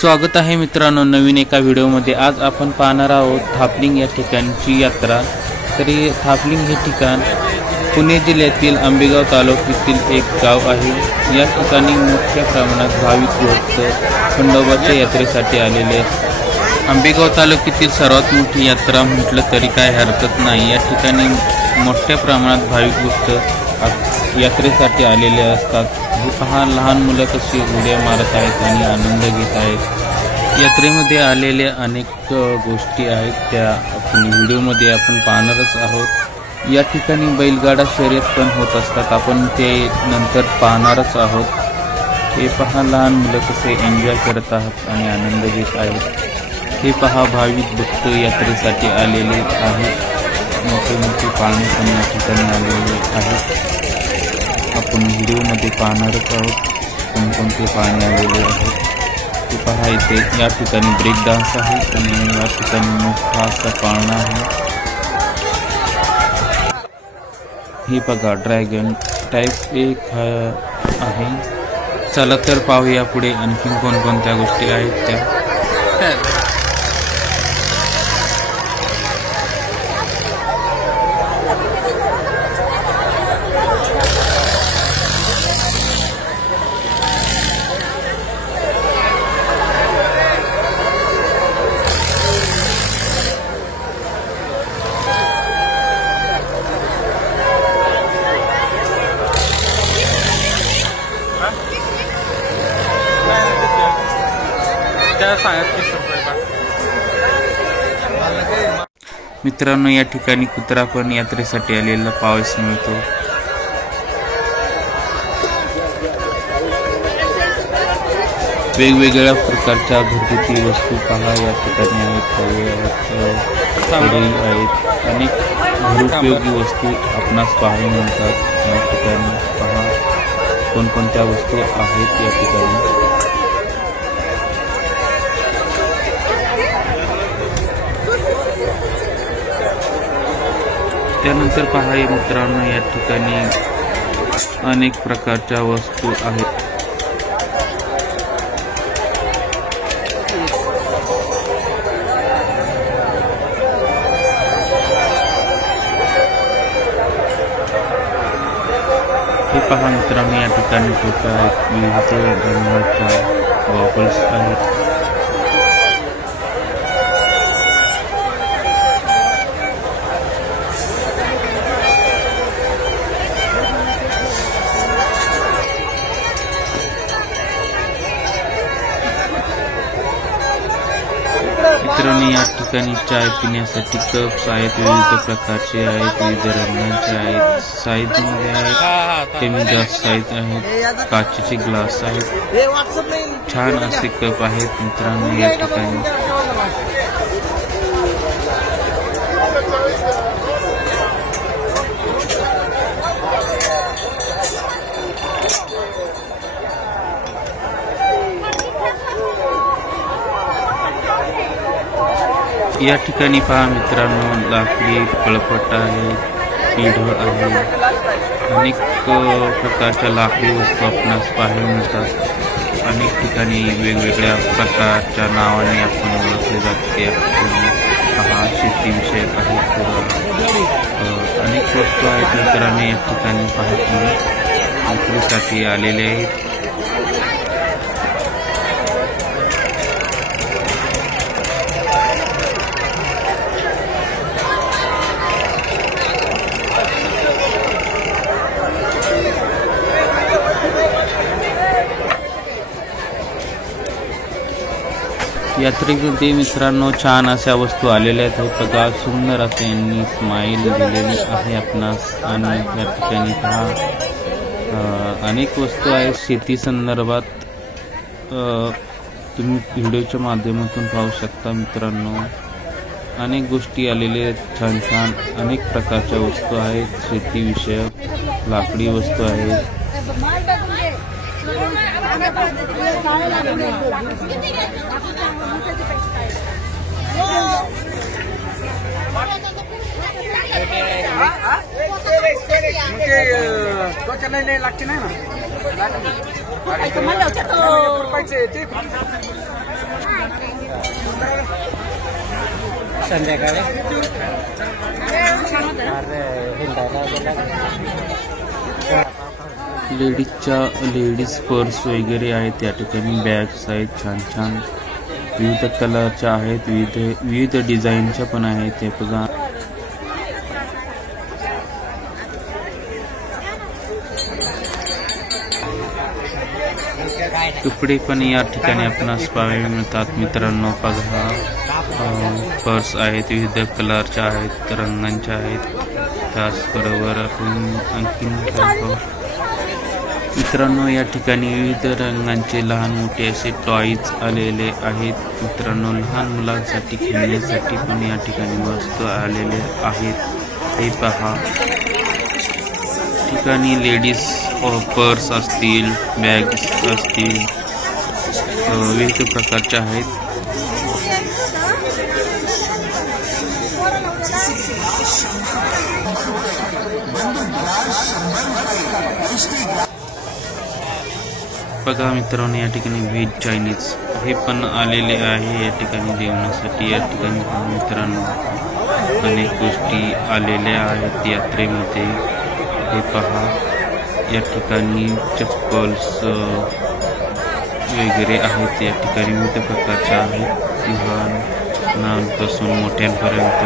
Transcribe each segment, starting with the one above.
स्वागत आहे मित्रांनो नवीन एका व्हिडिओमध्ये। आज आपण पाहणार आहोत थापलिंग या ठिकाणची यात्रा। तरी थापलिंग हे ठिकाण पुणे जिल्ह्यातील आंबेगाव तालुक्यातील एक गाव आहे। या ठिकाणी मोठ्या प्रमाणात भाविक भक्त खंडोबाच्या यात्रेसाठी आलेले आहेत। आंबेगाव तालुक्यातील सर्वात मोठी यात्रा म्हटलं तरी काय हरकत नाही। या ठिकाणी मोठ्या प्रमाणात भाविक भक्त यात्रेसाठी आलेले असतात। हे पहा लहान मुलं कशी उड्या मारत आहेत आणि आनंद घेत आहेत। यात्रेमध्ये आलेल्या अनेक गोष्टी आहेत त्या आपण व्हिडिओमध्ये आपण पाहणारच आहोत। या ठिकाणी बैलगाडा शर्यत पण होत असतात, आपण ते नंतर पाहणारच आहोत। हे पहा लहान मुलं कसे एन्जॉय करत आहेत आणि आनंद घेत आहेत। हे पहा भाविक भक्त यात्रेसाठी आलेले आहेत। मोठे मोठे पाळणे पण या ठिकाणी आलेले आहेत। आपण व्हिडिओमध्ये पाहणारच आहोत कोणकोणते पाळणे आलेले आहेत। ते पहा इथे या ठिकाणी ब्रेक डान्स आहे आणि या ठिकाणी मोठा असा पाळणा आहे। हे बघा ड्रॅगन टाईप एक आहे। चला तर पाहूया पुढे आणखीन कोणकोणत्या गोष्टी आहेत त्या। मित्रांनो या ठिकाणी कुत्रा पण यात्रेसाठी आलेला पाहावयास मिळतो। वेगवेगळ्या प्रकारच्या घरगुती वस्तू पहा या ठिकाणी आहेत। आहेत अनेक घरोपयोगी वस्तू आपणास पाहायला मिळतात। या ठिकाणी पहा कोणकोणत्या वस्तू आहेत या ठिकाणी। त्यानंतर पहा मित्रांनो या ठिकाणी अनेक प्रकारच्या वस्तू आहेत। हे पहा मित्रांनो या ठिकाणी टोप्या आहेत, विविध रंगाच्या गॉगल्स आहेत। मित्रांनो या ठिकाणी चाय पिण्यासाठी कप्स आहेत, विविध प्रकारचे आहेत, विविध रंगांचे आहेत, साईजमध्ये आहेत, कमी जास्त साईज आहेत, काचेचे ग्लास आहेत, छान असे कप आहेत मित्रांनो या ठिकाणी। या ठिकाणी पहा मित्रांनो लाकडी पळपट आहे, पिढ आहे, अनेक प्रकारच्या लाकडी वस्तू आपणास पाहायला मिळतात। अनेक ठिकाणी वेगवेगळ्या प्रकारच्या नावाने आपण ओळखले जाते। या ठिकाणी पहा शेतीविषयक आहेत, अनेक वस्तू आहेत मित्रांनो या ठिकाणी पहा विक्रीसाठी आलेले आहेत। यात्रेमध्ये मित्रांनो छान अशा वस्तू आलेल्या आहेत। बघा सुंदर असे यांनी स्माईल दिलेली आहे आपणास। आणि या ठिकाणी पहा अनेक वस्तू आहेत शेती संदर्भात, तुम्ही व्हिडिओच्या माध्यमातून पाहू शकता मित्रांनो। अनेक गोष्टी आलेल्या आहेत, छान छान अनेक प्रकारच्या वस्तू आहेत, शेतीविषयक लाकडी वस्तू आहेत। संध्याकाळी लेडीज पर्स वगैरे आहेत या ठिकाणी. बॅग्स आहेत छान छान विविध कलरच्या आहेत, विविध डिझाईनच्या पण आहेत. हे बघा कपडे पण या ठिकाणी आपणास पाहायला मिळतात मित्रांनो. बघा पर्स आहेत, विविध कलरच्या आहेत, रंगांच्या आहेत. त्याचबरोबर आपण आणखीन मित्रांनो या ठिकाणी विविध रंगांचे लहान मोठे असे टॉयज आलेले आहेत मित्रांनो. लहान मुलांसाठी खेळण्यासाठी पण या ठिकाणी वस्तू आलेले आहेत. हे पहा ठिकाणी लेडीज पर्स असतील, बॅग्स असतील, विविध प्रकारच्या आहेत. बघा मित्रांनो या ठिकाणी व्हेज चायनीज हे पण आलेले आहे या ठिकाणी जेवणासाठी. या ठिकाणी मित्रांनो अनेक गोष्टी आलेल्या आहेत यात्रेमध्ये. हे पहा या ठिकाणी चप्पल्स वगैरे आहेत या ठिकाणी विविध प्रकारच्या आहेत, लहानांपासून मोठ्यांपर्यंत.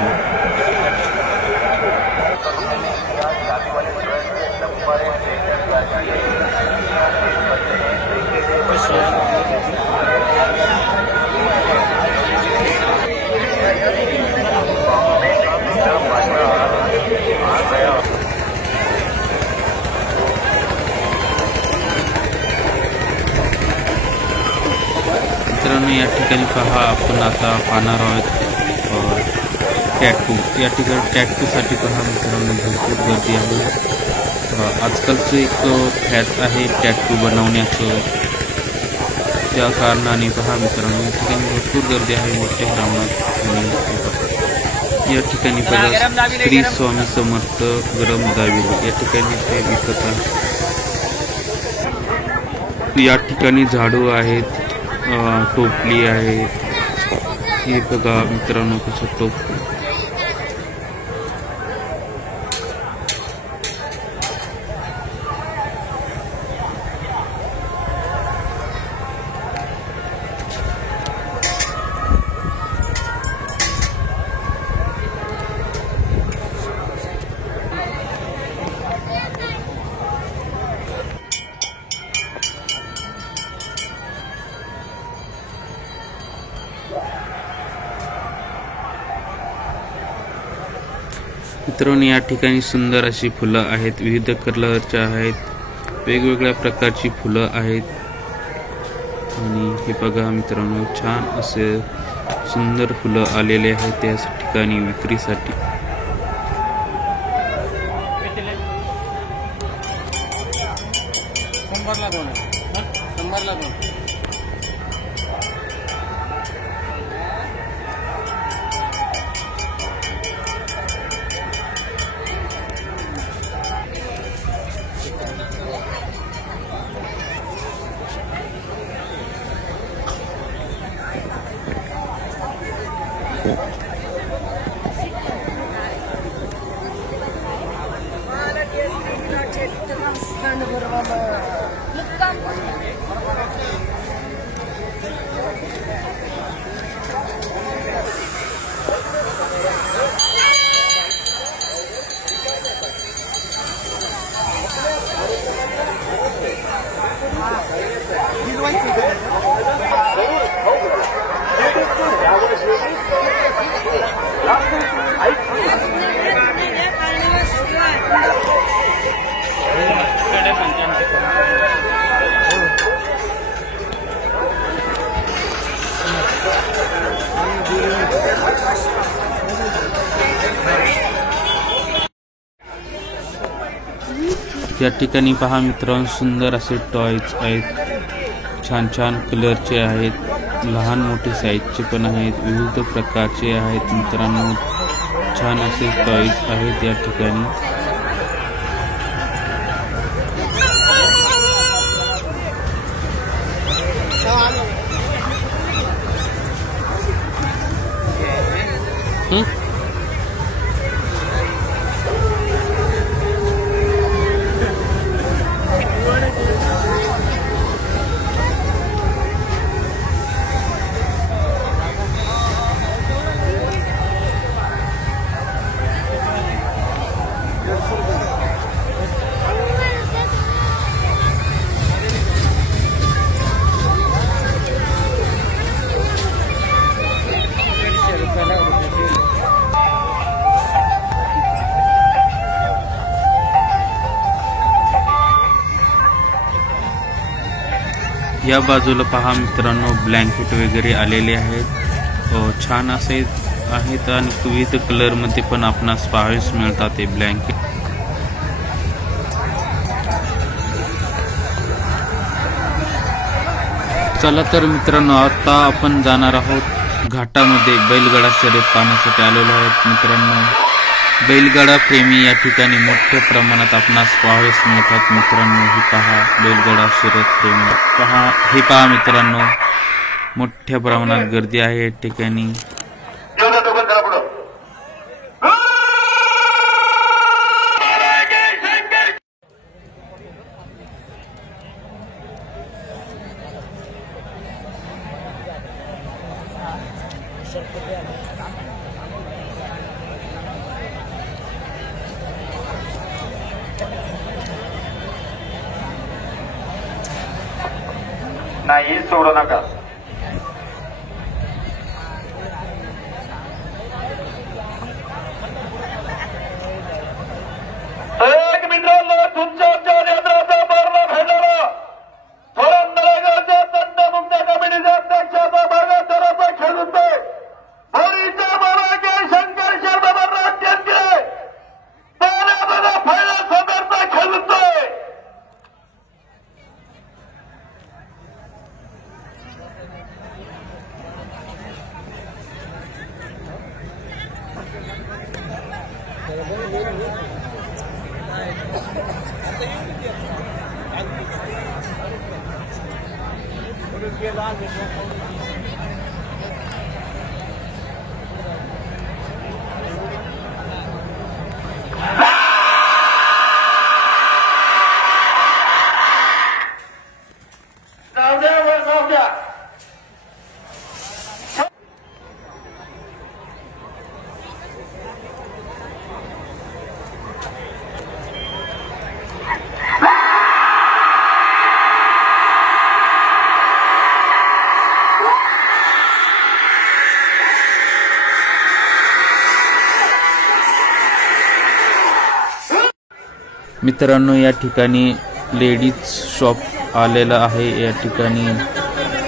मित्रांनो या ठिकाणी पहा आपण आता पाहणार आहोत टॅटू. या ठिकाणी टॅटूसाठी पहा मित्रांनो भरपूर गर्दी आहे. आजकालचं एक फॅट आहे टॅटू बनवण्याचं. त्या कारणाने पहा मित्रांनो या ठिकाणी भरपूर गर्दी आहे मोठ्या प्रमाणात. या ठिकाणी बघा श्री स्वामी समर्थ गरम दावेली या ठिकाणी ते विकत आहे. या ठिकाणी झाडू आहेत, टोपली आहे. हे बघा मित्रांनो कसं टोपली. मित्रांनो या ठिकाणी सुंदर अशी फुलं आहेत, विविध कलरच्या आहेत, वेगवेगळ्या प्रकारची फुलं आहेत. आणि हे बघा मित्रांनो छान असे सुंदर फुलं आलेले आहेत त्या ठिकाणी विक्रीसाठी. या ठिकाणी पहा मित्रांनो सुंदर असे टॉयज आहेत, छान छान कलरचे आहेत, लहान मोठे साईजचे पण आहेत, विविध प्रकारचे आहेत मित्रांनो. छान असे टॉयज आहेत या ठिकाणी. या बाजूला पहा मित्रांनो, ब्लँकेट वगैरे आलेले आहेत. छान असे आहेत आणि विविध कलर मध्ये पण आपणास पाहायला मिळतात ते ब्लँकेट. चला तर मित्रांनो, आता आपण जाणार आहोत घाटामध्ये. बैलगाडा शर्यत पाहण्यासाठी आलेलो आहोत मित्रांनो. बैलगाडा प्रेमी या ठिकाणी मोठ्या प्रमाणात आपणास पाहायला मिळतात मित्रांनो. ही पहा बैलगाडा शर्यत प्रेमी, हे पहा मित्रांनो, मोठ्या प्रमाणात गर्दी आहे या ठिकाणी. नाही सोडू नका. एक मित्रांनो, तुमच्या यात्राचा बारला भेटला थोडा दंड मुक्त कमिटीच्या अध्यक्षाचा भागातराचा खेळतोय हरीचा बाळाचे शंकर शर्मा राज्याचे पाण्यामध्ये पहिला सदरचा खेळतोय. मित्रांनो, या ठिकाणी लेडीज शॉप आलेला आहे. या ठिकाणी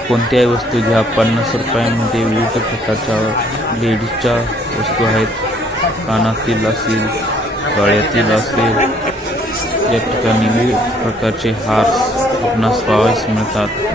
कोणत्याही वस्तू घ्या 50 रुपयांमध्ये. विविध प्रकारच्या लेडीजच्या वस्तू आहेत. कानातील असेल, गळ्यातील असेल, या ठिकाणी विविध प्रकारचे हार आपणास पाहायला मिळतात.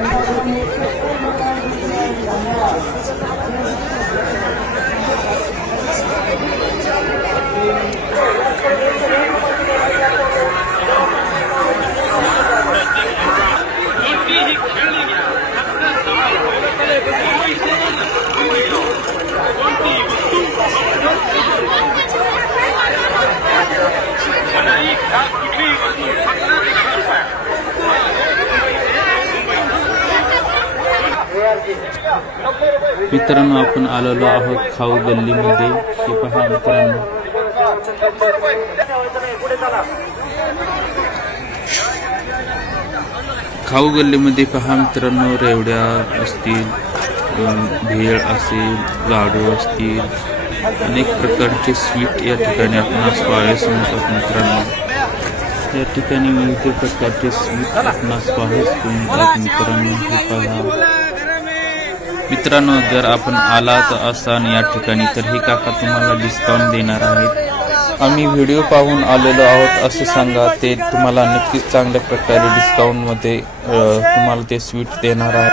मित्रांनो, आपण आलेलो आहोत खाऊ गल्लीमध्ये. हे पहा मित्रांनो, खाऊ गल्लीमध्ये पहा मित्रांनो, रेवड्या असतील, भेळ असेल, लाडू असतील, अनेक प्रकारचे स्वीट या ठिकाणी आपणास पाहायला मिळतात मित्रांनो. या ठिकाणी विविध प्रकारचे स्वीट आपणास पाहायला मिळतात मित्रांनो. हे पहा मित्रांनो, जर आपण आलात असाल या ठिकाणी तर हे काका तुम्हाला डिस्काउंट देणार आहेत. आम्ही व्हिडिओ पाहून आलेलो आहोत असं सांगा, ते तुम्हाला नक्कीच चांगल्या प्रकारे डिस्काउंटमध्ये तुम्हाला ते स्वीट देणार आहे.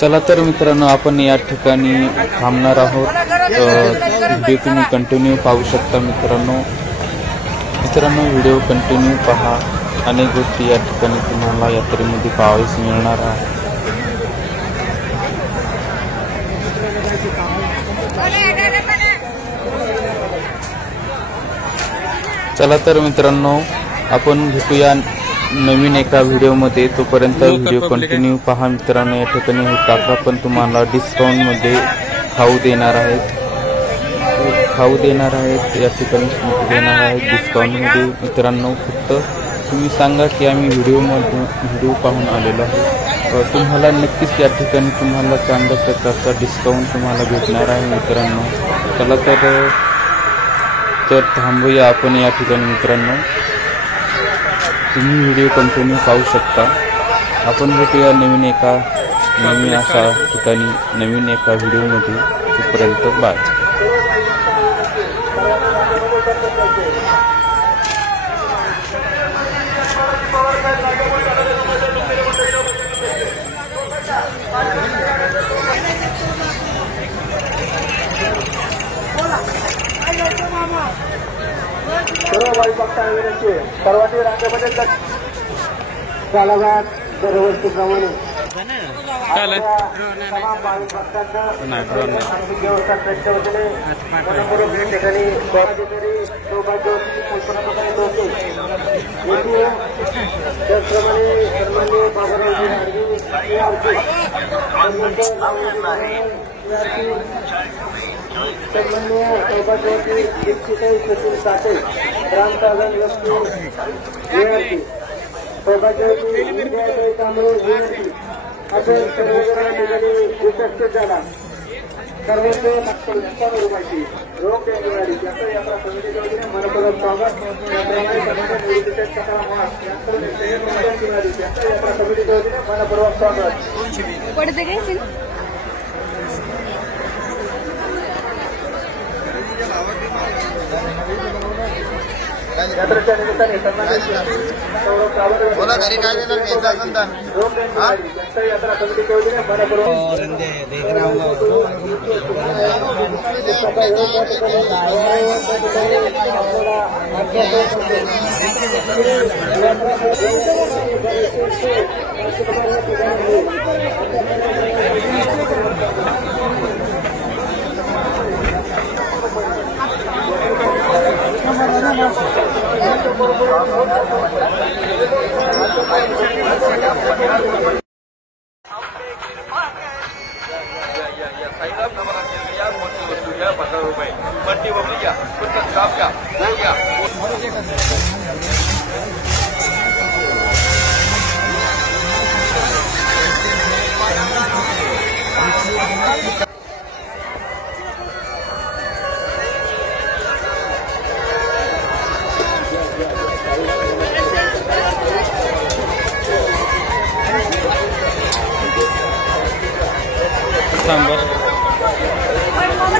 चला तर मित्रांनो, आपण या ठिकाणी थांबणार आहोत. व्हिडिओ तुम्ही कंटिन्यू पाहू शकता मित्रांनो. व्हिडिओ कंटिन्यू पहा. अनेक गोष्टी या ठिकाणी तुम्हाला यात्रेमध्ये पाहायला मिळणार आहे. चला तर मित्रांनो, आपण भेटूया नवीन एका व्हिडिओमध्ये. तोपर्यंत व्हिडिओ कंटिन्यू पहा मित्रांनो. या ठिकाणी हे काका पण तुम्हाला डिस्काउंटमध्ये खाऊ देणार आहेत, या ठिकाणी देणार आहेत डिस्काउंटमध्ये. मित्रांनो, फक्त तुम्ही सांगा की आम्ही व्हिडिओ पाहून आलेलो आहे. तुम्हाला नक्कीच या ठिकाणी तुम्हाला चांगल्या प्रकारचा डिस्काउंट तुम्हाला भेटणार आहे मित्रांनो. चला तर थांबूया आपण या ठिकाणी मित्रांनो. तुम्ही व्हिडिओ कंटिन्यू पाहू शकता. आपण भेटूया नवीन अशा ठिकाणी नवीन एका व्हिडिओमध्ये. तोपर्यंत बाय. सर्व वाई बघता विनंती आहे. सर्वांनी रांगेमध्ये चालवतात दरवर्षीप्रमाणे तमाम भाविक भक्तांना आर्थिक व्यवस्था ट्रस्टच्या वतीने मनपूर्वक या ठिकाणी स्वागताधिकारी सौभाग्यवती कल्पनाप्रकारे लोके येथे त्याचप्रमाणे सन्माननीय बाबारावजी आडगे सन्माननीय सौभाग्यवती दीक्षिताई सचिन साठे ग्रामसाधन व्यक्ती सौभाग्यवती विजयाताई कांबळे विनंती आपण सर्वजणांनी उपस्थित झाला. सर्वस्व ₹100 रोख देण्याची यात्रा समितीच्या वतीने मनपूर्वक स्वागत. त्याप्रमाणे निवृत्तीच्या यात्रा समितीच्या वतीने मनपूर्वक स्वागत. यात्रेच्या निमित्ताने बोला घरी काय देणार घ्यायचं असेल तर यात्रा समितीच्या वतीने मनपूर्वक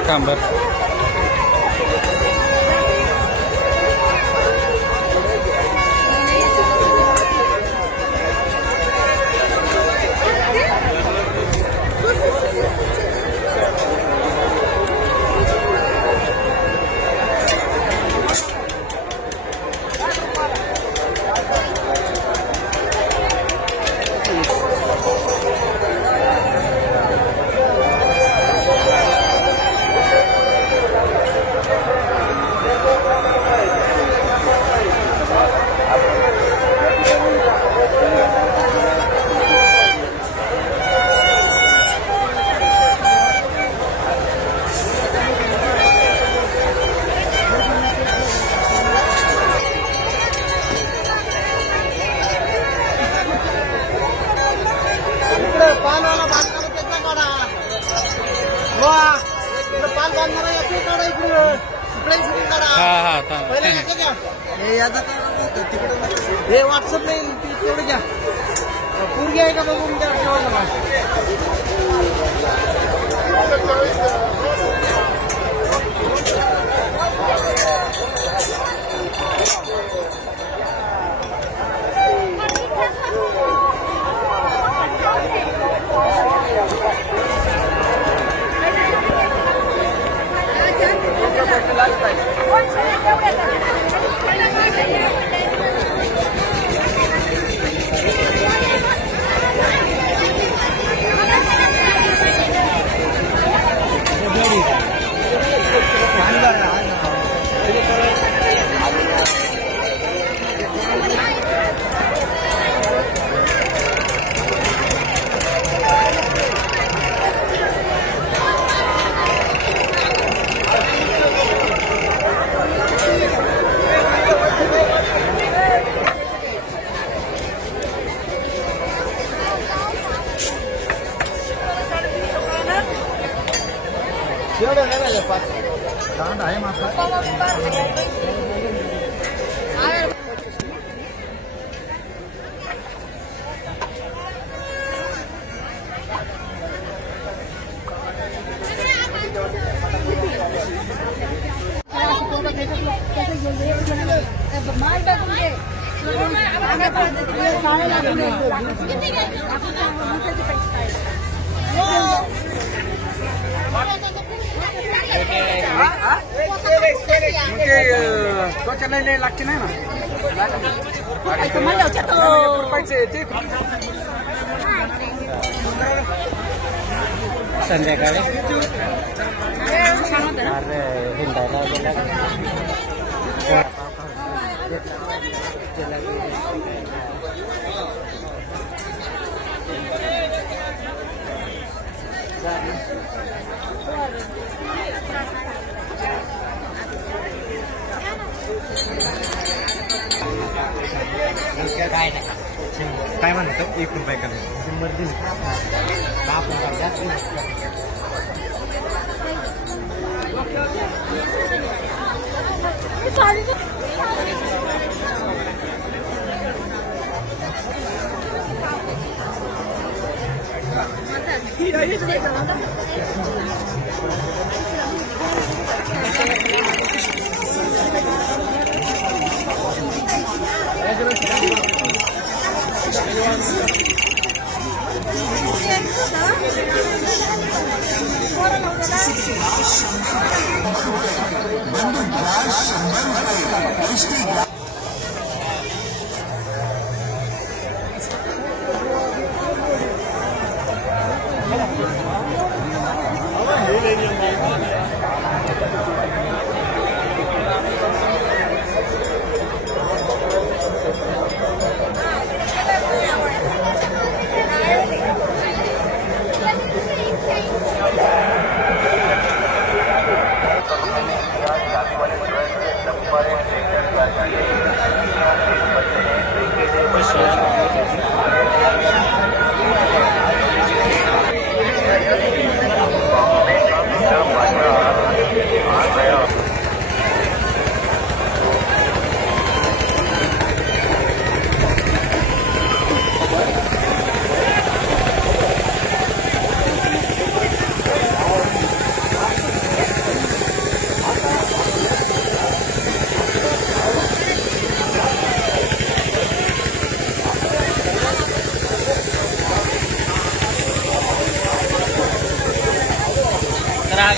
कांबर हे व्हॉट्सअप नाही तेवढं घ्या. पूर्वी आहे का बघून त्या लागते नाही ना संध्याकाळी काय म्हणतो 1 रुपये कमी 100 दिल 10 रुपये जास्त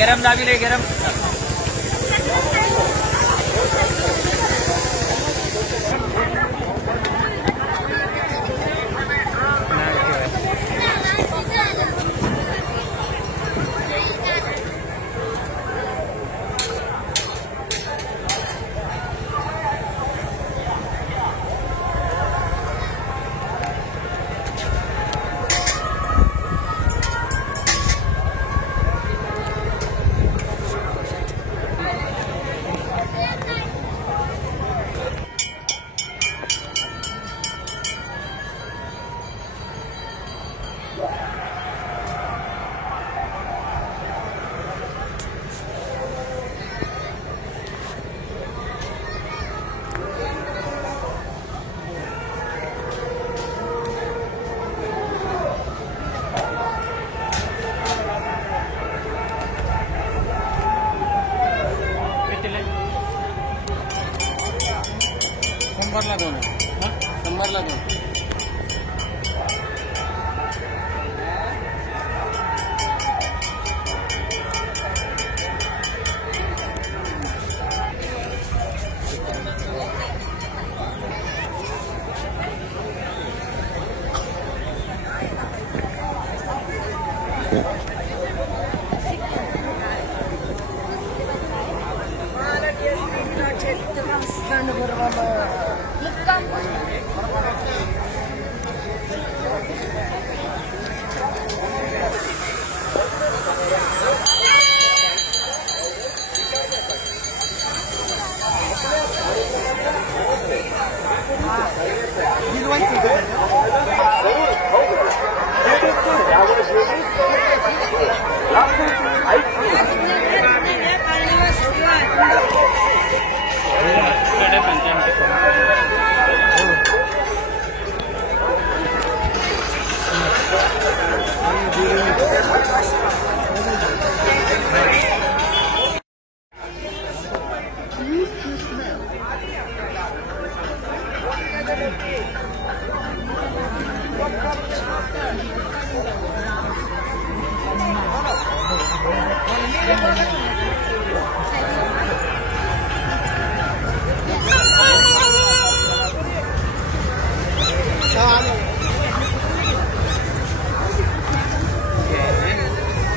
गरम दाबी ले गरम शंभरला दोन शंभरला दोन मुक्काम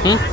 हं?